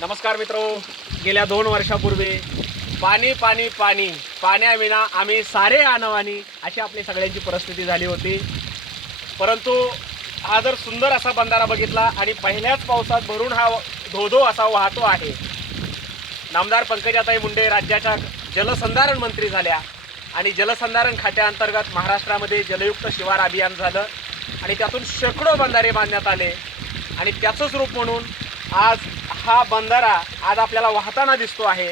नमस्कार मित्रो, गेल्या 2 वर्षापूर्वी पाणी पाणी पाणी पाण्याविना आम्ही सारे आणवानी अशी आपली सगळ्यांची परिस्थिती झाली होती। परंतु हा जर सुंदर असा बंधारा बघितला आणि पहिल्याच पावसात भरून हा धोधो असा वाहतो आहे। नामदार पंकजाताई मुंडे राज्याच्या जलसंधारण मंत्री झाल्या आणि जलसंधारण खात्याअंतर्गत महाराष्ट्रामध्ये जलयुक्त शिवार अभियान झालं आणि त्यातून शेकडो बंधारे बांधण्यात आले आणि त्याचंच रूप म्हणून आज हा बंधारा आज आपल्याला वाहताना दिसतो आहे।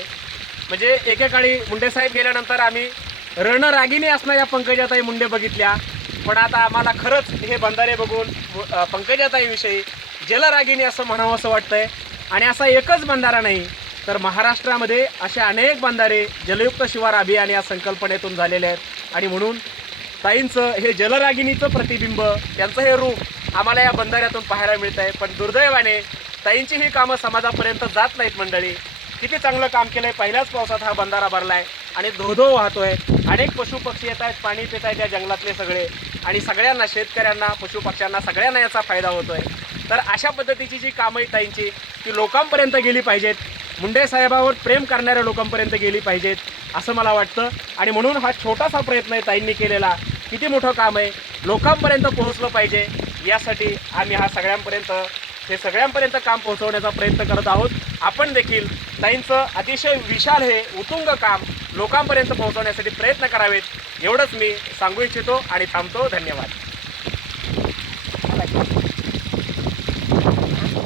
म्हणजे एकेकाळी मुंडे साहेब गेल्यानंतर आम्ही रणरागिणी असणाऱ्या पंकजाताई मुंडे बघितल्या, पण आता आम्हाला खरंच हे बंधारे बघून पंकजाताईविषयी जलरागिणी असं म्हणावं असं वाटतंय। आणि असा एकच बंधारा नाही तर महाराष्ट्रामध्ये असे अनेक बंधारे जलयुक्त शिवार अभियान या संकल्पनेतून झालेले आहेत आणि म्हणून ताईंचं हे जलरागिणीचं प्रतिबिंब, त्यांचं हे रूप आम्हाला या बंधाऱ्यातून पाहायला मिळत आहे। पण दुर्दैवाने ताईंची ही कामं समाजापर्यंत जात नाहीत। मंडळी, किती चांगलं काम केलंय, पहिल्याच पावसात हा बंधारा भरलाय आणि धोधो वाहतोय। अनेक पशुपक्षी येत आहेत, पाणी पित आहेत या जंगलातले सगळे आणि सगळ्यांना, शेतकऱ्यांना, पशुपक्ष्यांना सगळ्यांना याचा फायदा होतोय। तर अशा पद्धतीची जी कामं आहेत ताईंची ती लोकांपर्यंत गेली पाहिजेत, मुंडे साहेबांवर प्रेम करणाऱ्या लोकांपर्यंत गेली पाहिजेत असं मला वाटतं। आणि म्हणून हा छोटासा प्रयत्न आहे ताईंनी केलेला, किती मोठं काम आहे, लोकांपर्यंत पोहोचलं पाहिजे यासाठी आम्ही हे सगळ्यांपर्यंत काम पोहोचवण्याचा प्रयत्न करत आहोत। आपण देखील ताईंचं अतिशय विशाल हे उत्तुंग काम लोकांपर्यंत पोहोचवण्यासाठी प्रयत्न करावेत एवढंच मी सांगू इच्छितो आणि थांबतो। धन्यवाद।